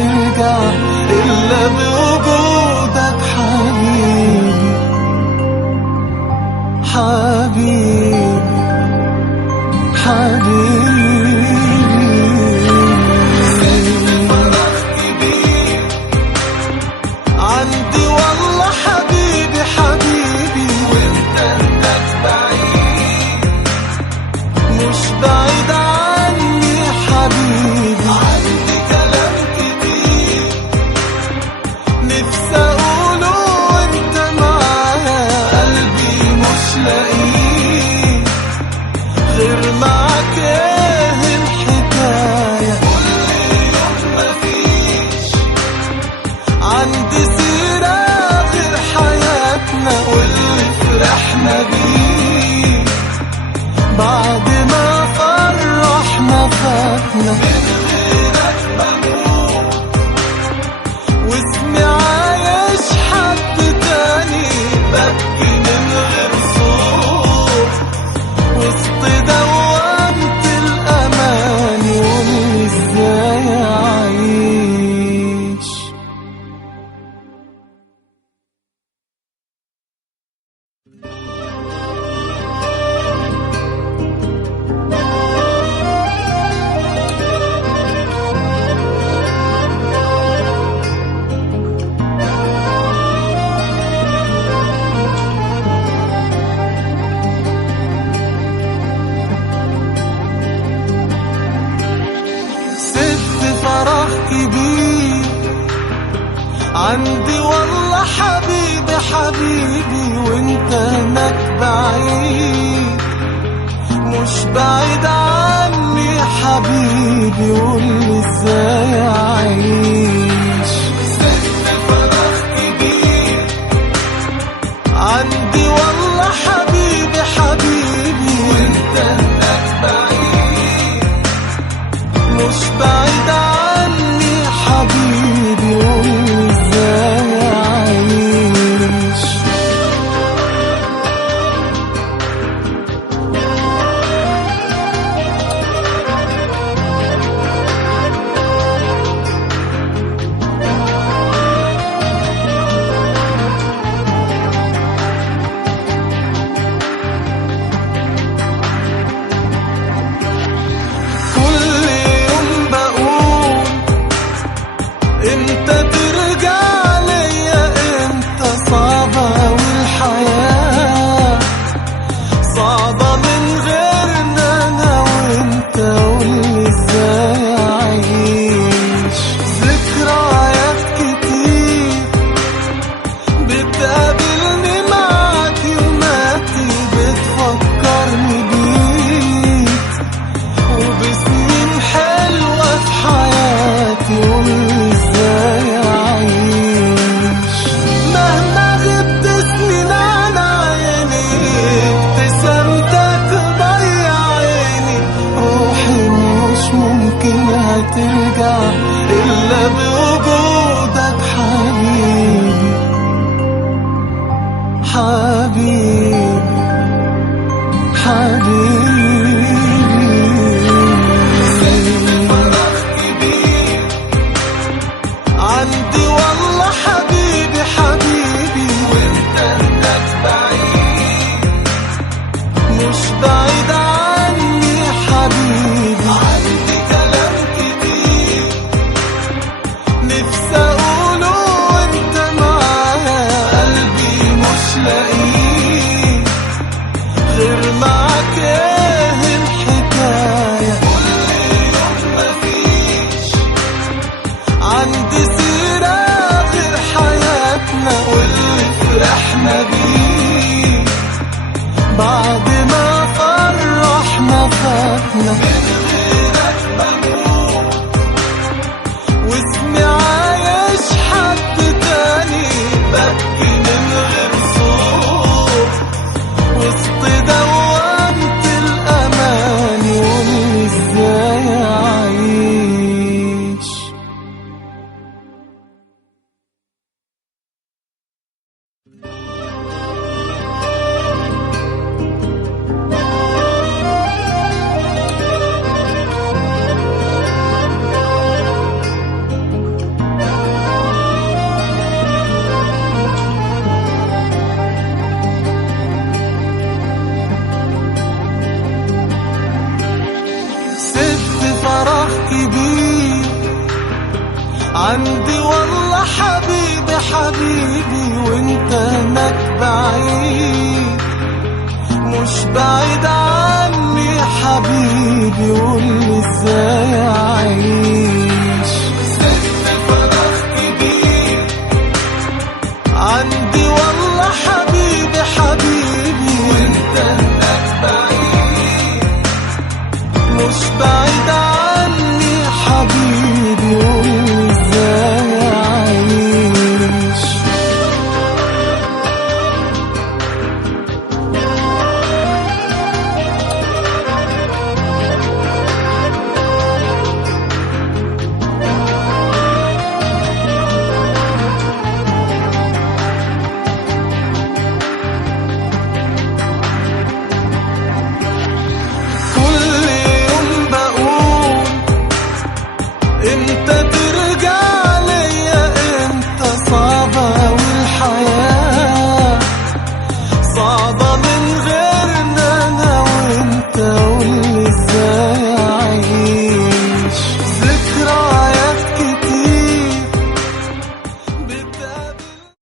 هترجع إلا بوجودك حبيبي حبيبي حبيبي. فراغ كبير عندي والله حبيبي حبيبي، وانت هناك بعيد مش بعيد عني حبيبي. عندي كلام كتير نفسي اقوله وانت معايا، قلبي مش لاقيه غير معاك. ايه الحكاية كل يوم مفيش عندي سيرة غير حياتنا واللي فرحنا بيه بعد ما فرحنا فاتنا. من غيرك بموت واسمي عايش حد تاني، ببكي من غير صوت وسط دوامة الأماني، قولي ازاي أعيش. سبت فراغ كبير عندي والله حبيبي حبيبي، وانت هناك بعيد مش بعيد عني حبيبي، قولي ازاي اعيش. سبت فراغ كبير عندي والله حبيبي حبيبي، وانت هناك بعيد مش بعيد عني حبيبي، قولي ازاي اعيش. كل يوم بقول امتى ترجع ليا، امتى صعبة والحياة صعبة من غيرنا انا وانت، قولي ازاي اعيش. ذكريات كتير بتقابلني معاك يوماتي، بتفكرني بيك وبسنين حلوة في حياتي، قولي ازاي اعيش. مهما غبت سنين عن عيني ابتسامتك ضيع عيني، روحي مش ممكن هترجع إلا بوجودك حبيبي حبيبي حبيبي. فراغ كبير عندي والله حبيبي حبيبي، وانت هناك بعيد مش بعيد عني حبيبي. عندي كلام كتير نفسي اقوله وانت معايا، قلبي مش لاقيه غير معاك. ايه الحكاية كل يوم مفيش عندي سيرة غير حياتنا واللي فرحنا بيه بعد ما فرحنا فاتنا. من غيرك بموت واسمي عايش حد تاني، ببكي من غير صوت وسط دوامة الأماني، قولي ازاي أعيش. عندي والله حبيبي حبيبي وانت هناك بعيد، مش بعيد عني حبيبي قولي ازاي اعيش.